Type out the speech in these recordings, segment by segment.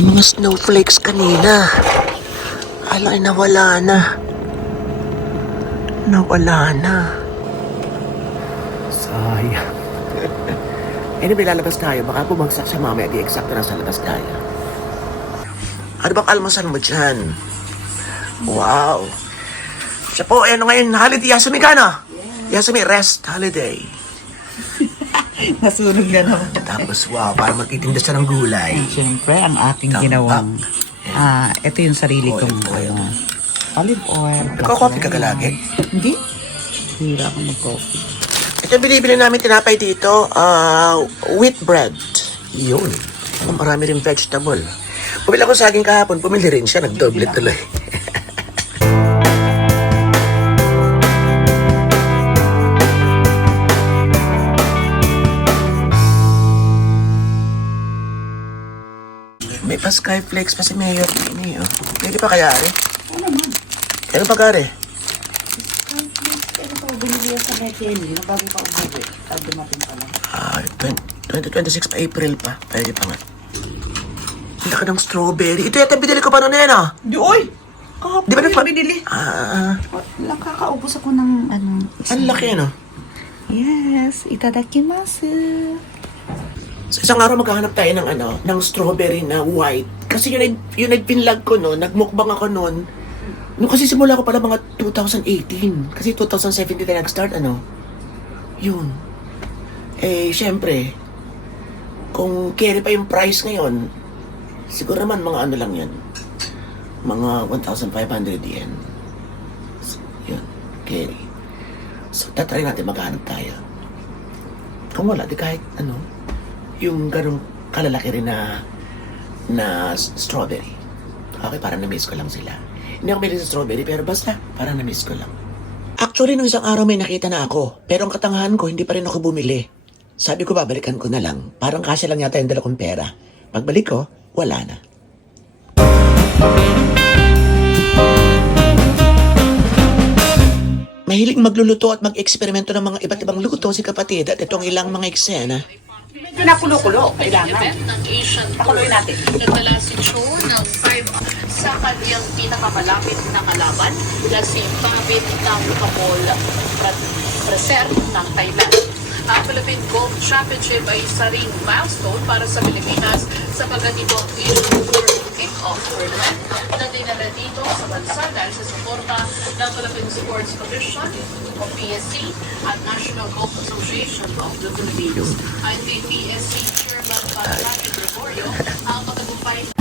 May mga snowflakes kanina. Alay, nawala na. Nawala na. Sayang. Anyway, lalabas tayo. Baka bumagsak siya mamaya. Di eksakto na sa labas tayo. Ano bang almasal mo dyan? Wow. Siya po, ano ngayon? Holiday. Yasumi ka, no? Yasumi, rest holiday. Nasunog na naman. Tapos, wow, para magtitinda siya ng gulay. Siyempre, ang aking ginawang, ito yung sarili kong olive oil. Nagko-coffee ka lagi? Hindi. Hira ako mag-coffee. Ito yung binibili namin tinapay dito, wheat bread. Yun. Marami rin vegetable. Bumili ako saging kahapon, bumili rin siya, nagdoble tuloy. May pa skyflakes pa si Mayor. Pwede pa kaya, eh? Ano naman? Ano pa, Gare? Pero ito, binili sa Betty, bago pa umawi. At dumating pa lang. 2026 pa, April pa. Pwede pa nga. Ang laki ng strawberry. Ito yata binili ko pa noon yan, ah. Di, oy! Kahapon Di ba yung binili? Nakakaubos ako ng Ang laki, no? Yes, itadakimasu. Sa isang araw maghahanap tayo ng ng strawberry na white. Kasi yun nag-pinlag ko noon, nagmukbang ako noon. Nung kasi simula ko pala mga 2018. Kasi 2017 tayo nag-start, Yun. Eh, syempre, kung carry pa yung price ngayon, siguro naman mga lang yan. Mga 1,500 yen. Yun, carry. So, tatry natin maghahanap tayo. Kung wala, di kahit yung ganong kalalaki rin na strawberry. Okay, parang na-miss ko lang sila. Hindi ako bili sa strawberry, pero basta, parang na-miss ko lang. Actually, nung isang araw may nakita na ako, pero ang katangahan ko, hindi pa rin ako bumili. Sabi ko, babalikan ko na lang. Parang kasya lang yata yung dala kong pera. Pagbalik ko, wala na. Mahilig magluluto at mag-eksperimento ng mga iba't ibang luto si kapatid at itong ilang mga eksena. Medyo nakulo-kulo, kailangan. Pakuloy natin. Nagdala si Cho ng 5 sa kanyang pinakamalapit na kalaban na si Pavit ng Kapol Reserve ng Thailand. Ang Philippine Golf Championship ay isa ring milestone para sa Pilipinas sa pagkatibok Asian Tour Kick-Off Tournament na dinala dito sa bansa dahil sa suporta ng Philippine Sports Commission o PSC at National Golf Association of the Philippines. Ayon kay PSC Chairman Patrick Gregorio, ang pagtagumpay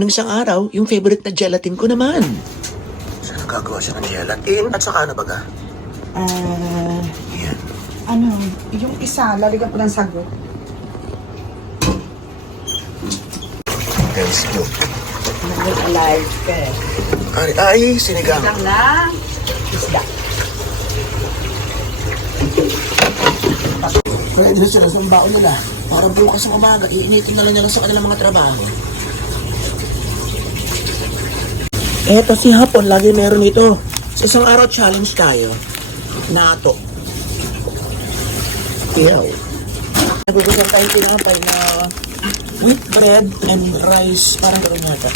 Nung isang araw, yung favorite na gelatin ko naman. Saan gagawa siya ng gelatin? At saka ano baga? Yan. Yung isa, lalagyan ko ng sagot. Guys, look. Alive ka eh. Ay, sinigang. Lang lang. Isda. Kaya din sila sa baon nila. Para bukas ng umaga, iinitin na lang nila sa kanilang mga trabaho. Eto si Hapon, lagi meron ito. Sa isang araw, challenge tayo. Nato. Ew. Nagugusan tayong tinapay na wheat bread and rice. Parang gano'n yata.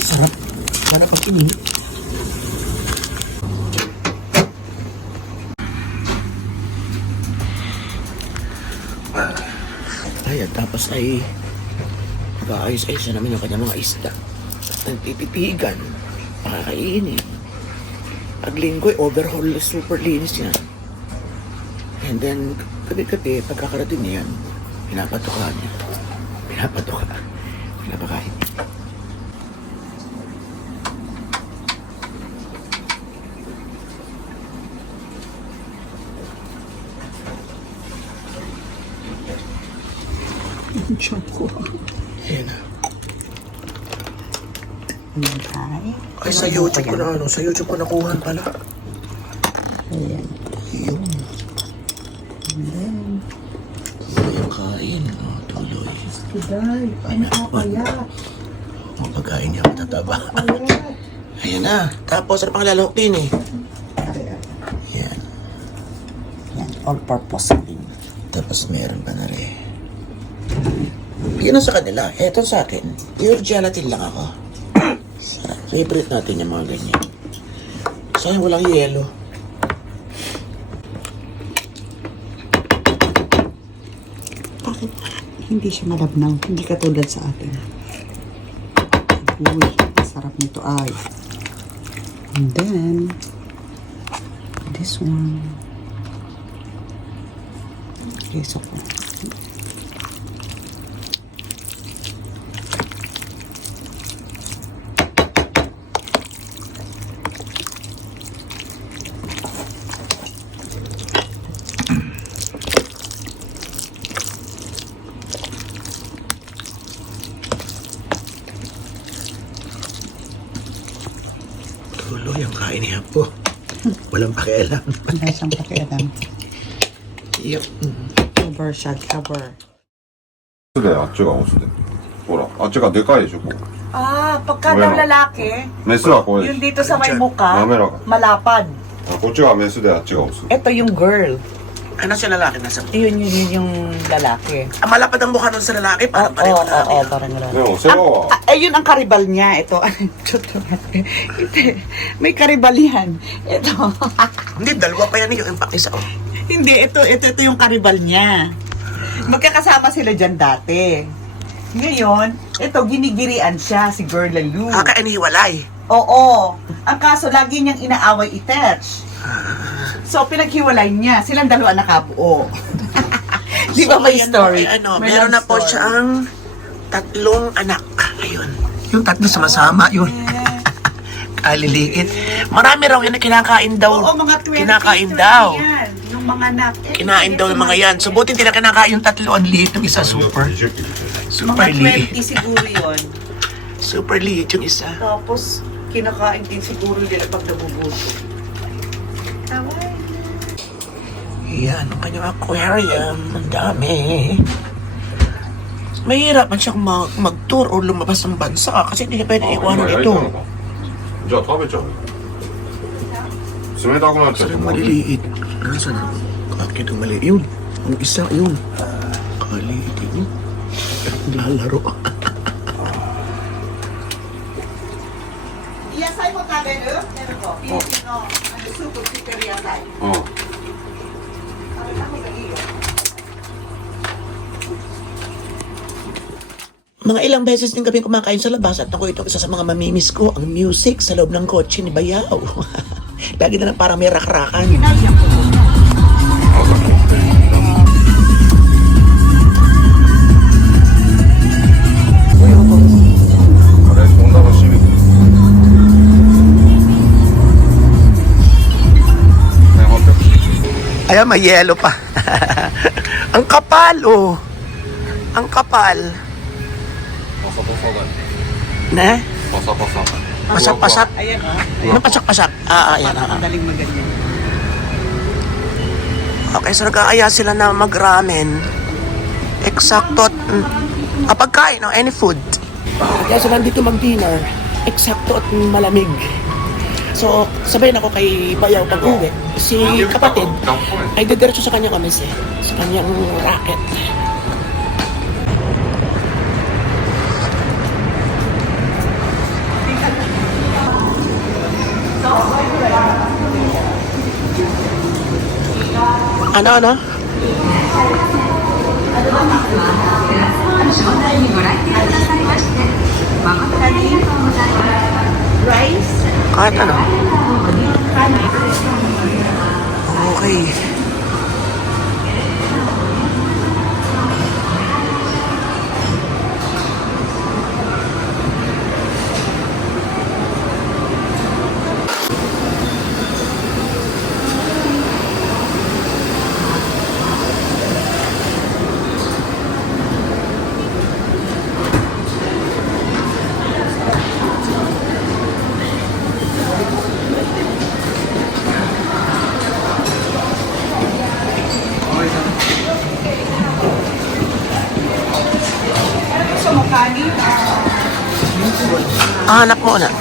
Sarap. Sana pag init. Ayan, tapos ay ayos-ayos na namin yung kanyang mga isda. Nagtititigan, pakakainin. Pag linggo, overhaul, super linis yan. And then, gabi-gabi, pagkakarating niyan, pinapatuka niya. Pinapakain. Ayan na. Ay, sa YouTube ko na sa YouTube ko nakuhan pala. Ayan. Yun. Ayan, kain. Tuloy. Kiday, ano ka kaya? Mga pagkain niya matataba. Ayan na. Tapos, ano pang lalahok din eh? Ayan. Yan, all-purpose din. Tapos meron pa na rin. Bigyan na sa kanila. Eto sa akin. Pure gelatin lang ako. Sarap. Favorite natin yung mga ganyan. Sayang walang yelo. Bakit hindi siya malabnaw? Hindi katulad sa atin. Uy, ang sarap nito ay. And then, this one. Okay, so Tuloy ang kain niya po. Walang pakialam. wala siyang pakialam. Yup. Cover siya, cover. であっちがオスでほらあっちがでかいでしょここ Ah, pagka daw lalaki, メスはこれ yung dito sa may muka, Mamera ka. malapad. こっちがメスであっちがオス Ito yung girl. Ano sa lalaki? Nasa... Yun yung lalaki. Ah, malapad ang mukha nun sa lalaki. Parang pareho Oo, lalaki. oo, parang lalaki. でも世話は Ayun ang karibal niya. Ito. Ito. May karibal yan. Ito. Hindi, dalawa pa yan yung isa. Oh. Hindi, ito yung karibal niya. Magkakasama sila dyan dati. Ngayon, ito, ginigirian siya, si Girl Lalu. Ah, kainihiwalay. Oo. Ang kaso, lagi niyang inaaway itech. So, pinaghiwalay niya. Silang dalawa nakabuo. Di ba may ayan story? po, ano, May meron na love po story. siyang 3 anak. Ayun. Yung 3 sama-sama, yun. Kaliliit. Marami raw yan na kinakain daw. Oo, mga 20, Kinakain 30 daw. yan. Yung mga anak. Kinain daw ng mga yan. So, buti hindi na kinakain yung 3. Ang liit ng isa. Super. 20匹 Super Mga liit. 20 siguro yun. Super liit yung isa. Tapos, kinakain din siguro nila pag nabubuto. Yan, ang kanyang aquarium. Ang dami. Mahirap man siyang mag-tour o lumabas ng bansa kasi hindi niya pwede あ iwanan 今焼い ito. たのかじゃあ食べちゃうよ冷たくなっちゃって Saan もう maliliit? Nasaan ang kakit ang maliit? Yun. Ang isa, yun. Kaliit yun. Lalaro. Iyasay mo tabi, no? Meron ko. Pilipino, ano, super, super iyasay. うん Mga ilang beses din kami kumakain sa labas at ako itong isa sa mga mamimiss ko, ang music sa loob ng kotse ni Bayaw. Lagi na lang parang may rakrakan. あれそんなのしみてる Ayan, may yelo pa. Ang kapal, oh. Ang kapal. パサパサだよ Ne? パサパサ Pasak-pasak. Ayan, oh. Ano pasak-pasak? Ayan. Madaling maganyan. Okay, so nag-aaya sila na mag-ramen. Eksakto at pagkain, no? Any food. Kaya so nandito mag-dinner. Eksakto at malamig. So, sabayin ako kay Bayaw pag uwi. Si kapatid ay didiretso sa kanyang amis sa kanyang racket. Ano? Rice? Kahit ano. Okay. Hanap mo na.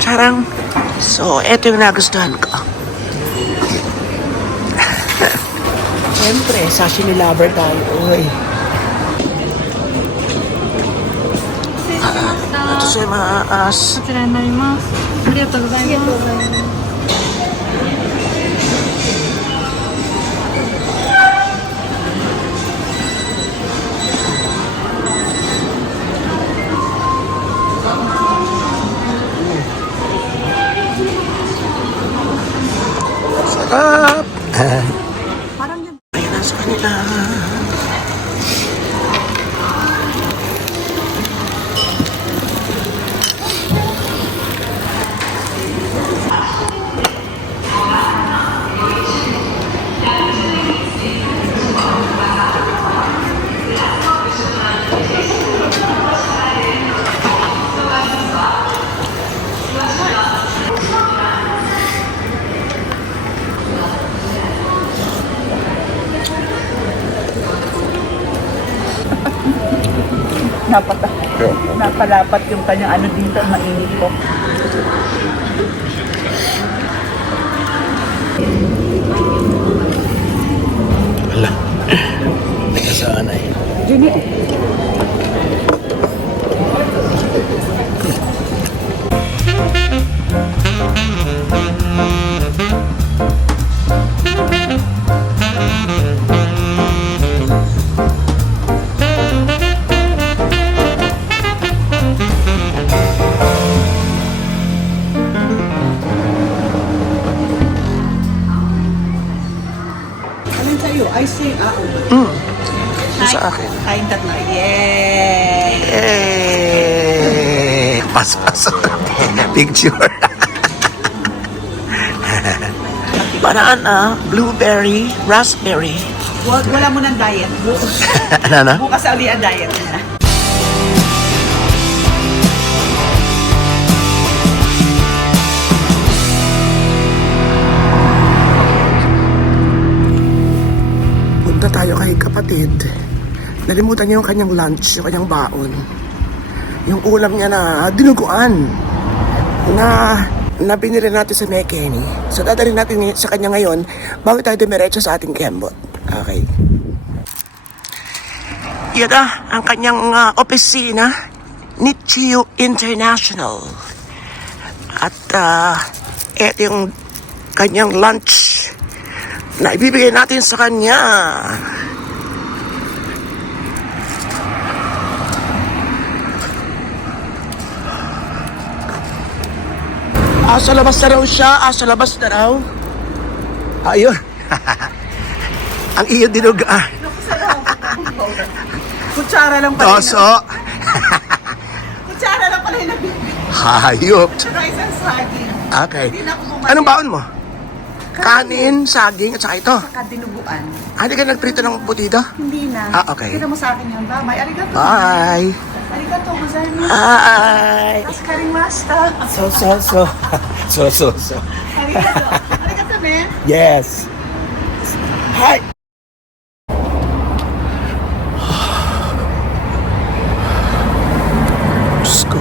Charang. So, eto yung nagustuhan ko. Siyempre, sashimi lover tayo. Uy. Ito siya maas. こちらになります。ありがとうございます。 Sarap! Ayan na sa kanila. Napalapat yung kanyang ano dito, mainit po. Wala. Nakasanay. Jimmy, alin sa'yo? I say, Ito sa akin. Kain tatlo. Yay! Yay! Pas-pas. Picture. Paraan blueberry, raspberry. Wala mo ng diet. Ano na? Bukas uli ang diet na. Punta tayo kay kapatid. Nalimutan niya yung kanyang lunch, yung kanyang baon. Yung ulam niya na dinuguan na binili natin sa Mekeni. So dadalhin natin sa kanya ngayon bago tayo dumiretso sa ating kembot. Okay. Yan ang kanyang opisina, Nichiyo International. At eto yung kanyang lunch na ibibigay natin sa kanya. Sa labas na raw siya. Sa labas na raw. Ayun. Ang iyo dinuga. Kutsara lang pala. Toso. Kutsara lang pala yung nabibig. Hayop. Rice and saging. Okay. Hindi na ako bumalik. Anong baon mo? Kanin, saging, at saka ito. Saka dinuguan. Hindi ka nagprito ng putida? Hindi na. Okay. Kita mo sa akin yun ba? May arigato. Bye. Arigato gozaimasu. Bye. Karimashita. So. Arigato. Arigato, ne? Yes. Hi. Diyos ko.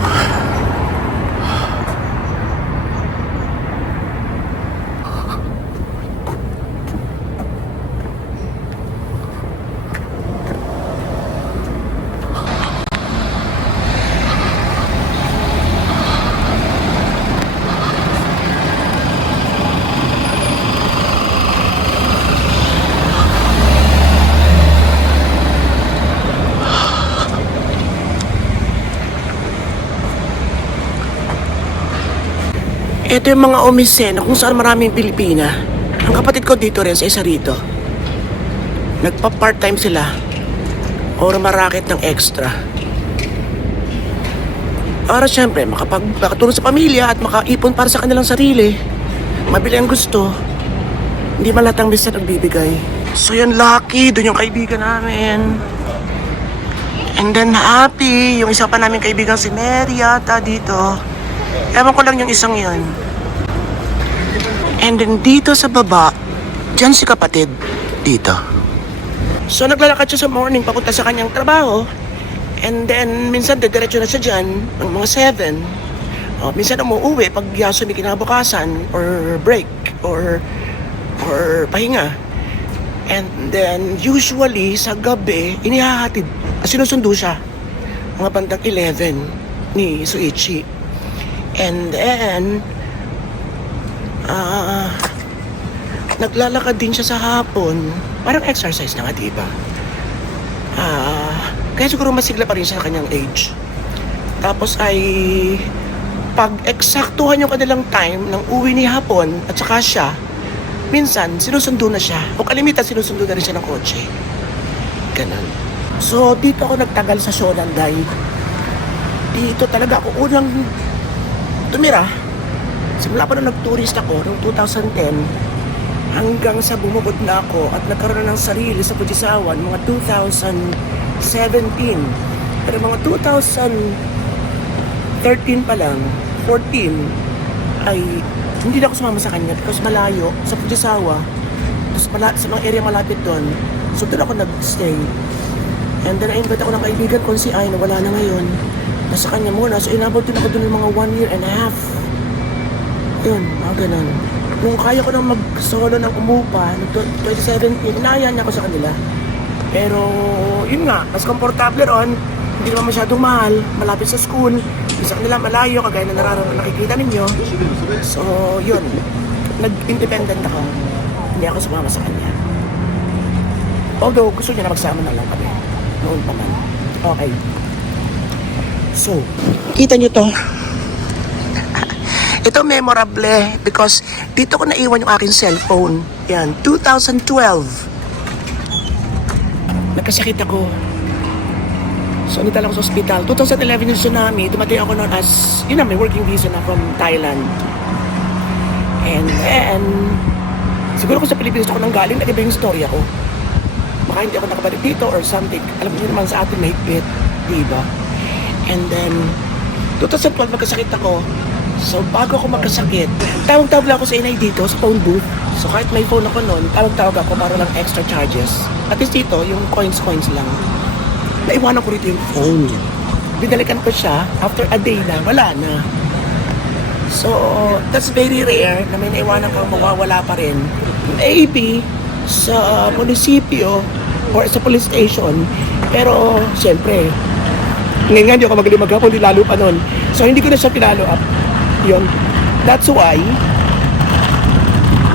Ito yung mga omisena kung saan maraming Pilipina. Ang kapatid ko dito rin sa isa rito. Nagpa-part-time sila. Or maraket ng extra. Para syempre makatulong sa pamilya at makaipon para sa kanilang sarili. Mabili ang gusto. Hindi man lahat ng bisa nagbibigay. So yun, Lucky, dun yung kaibigan namin. And then Happy, yung isa pa namin kaibigan si Mary yata dito. Ewan ko lang yung isang yun. And then dito sa baba, dyan si kapatid, dito. So naglalakad siya sa morning papunta sa kanyang trabaho. And then minsan diretso na siya dyan, ng mga 7. Minsan umuuwi pag yaso may kinabukasan or break or pahinga. And then usually sa gabi, inihahatid, sinusundo siya. Mga bandang 11 ni Suichi. And then naglalakad din siya sa hapon. Parang exercise na nga, diba? Kaya siguro masigla pa rin siya sa kanyang age. Tapos ay pag eksaktuhan yung kanilang time ng uwi ni hapon at saka siya, minsan sinusundo na siya. O kalimitan sinusundo na rin siya ng kotse. Ganun. So dito ako nagtagal sa Shonanday. Dito talaga ako unang tumira. Simula pa nung nag-tourist ako noong 2010 hanggang sa bumukod na ako at nagkaroon ng sarili sa Fujisawan mga 2017. Pero mga 2013 pa lang, 14 ay hindi na ako sumama sa kanya because malayo sa Fujisawa. Tapos sa mga area malapit doon. So doon ako nag-stay. And then na-invite ako ng kaibigan ko si Ay na wala na ngayon. Nasa kanya muna. So inabot din ako doon ng mga 1 year and a half. Yun, mga ganun. Nung kaya ko nang mag-solo ng umupa, noong 2017, inaya niya ako sa kanila. Pero, yun nga, mas komportable ron, hindi naman masyadong mahal, malapit sa school, isa kanila malayo, kagaya na nakikita ninyo. So, yun, nag-independent ako. Hindi ako sumama sa kanya. Although, gusto niya na magsama na lang kami. Noon pa man. Okay. So, kita nyo to. Ito memorable because dito ko naiwan yung aking cellphone. Yan, 2012. Nagkasakit ako. So, nita lang ako sa hospital. 2011 yung tsunami, dumating ako noon as, yun na, may working visa na from Thailand. And then, siguro kung sa Pilipinas ako nang galing, nag-iba yung story ako. Baka hindi ako nakabalik dito or something. Alam niyo naman sa atin mahigpit, diba? And then, 2012 magkasakit ako. So, bago ako magkasakit, tawag-tawag lang ako sa inay dito, sa phone booth. So, kahit may phone ako noon, tawag-tawag ako para lang extra charges. At least dito, yung coins lang. Naiwanan ko rito yung phone. Binalikan ko siya, after a day na, wala na. So, that's very rare na may naiwanan kang mawawala pa rin. Maybe, sa munisipyo or sa police station. Pero, syempre, ngayon hindi ako magaling maghapon, di lalo pa noon. So, hindi ko na siya pinalo up. Yun. That's why,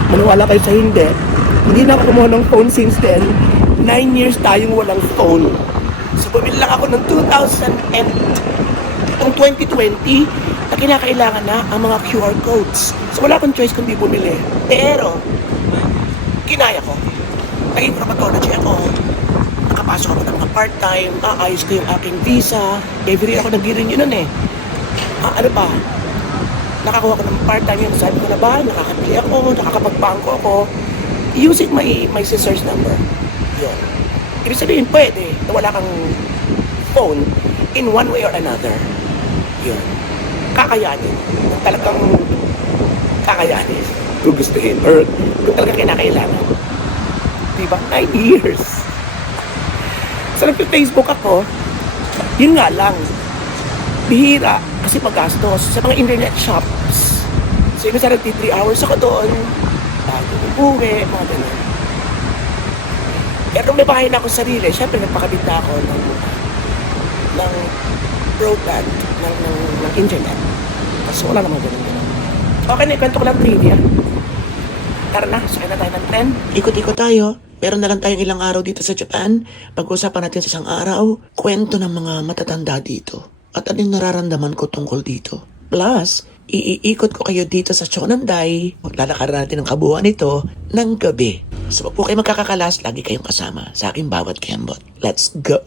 maniwala kayo sa hindi na ako kumuha ng phone since then. 9 years tayong walang phone. So, bumili lang ako ng 2008. Itong 2020, na kinakailangan na ang mga QR codes. So, wala akong choice kundi bumili. Pero, kinaya ko. Naging propagology ako. Nakapasok ako ng mga part-time. Ayos ko yung aking visa. Every year ako nag-renew nun eh. Ano pa? Nakakuha ko ng part-time yun. Sabi ko na ba, nakakabili ako, nakakapag-bangko ako. Using my sister's number. Yun. Ibig sabihin, pwede na wala kang phone in one way or another. Yun. Kakayanin. Talagang kakayanin. Kung gustuhin or kung talaga kinakailangan. Diba? 9 years. So, nag-Facebook ako, yun nga lang. Bihira kasi magastos sa mga internet shops. So, yung sarang 3 hours ako doon, bago uwi, mga ganun. Pero kung may bahay na ako sarili, syempre nagpakabit na ako ng broadband, ng internet. Kasi wala namang ganun. Okay na, ikwento ko lang trivia. Tara na, sakay na tayo ng tren. Ikot-ikot tayo. Meron na lang tayong ilang araw dito sa Japan. Pag-usapan natin sa isang araw, kwento ng mga matatanda dito. At anong nararamdaman ko tungkol dito. Plus, iikot ko kayo dito sa Shonanday. Lalakaran natin ang kabuuan nito ng gabi. So, pag po kayo magkakakalas, lagi kayong kasama sa aking bawat kembot. Let's go!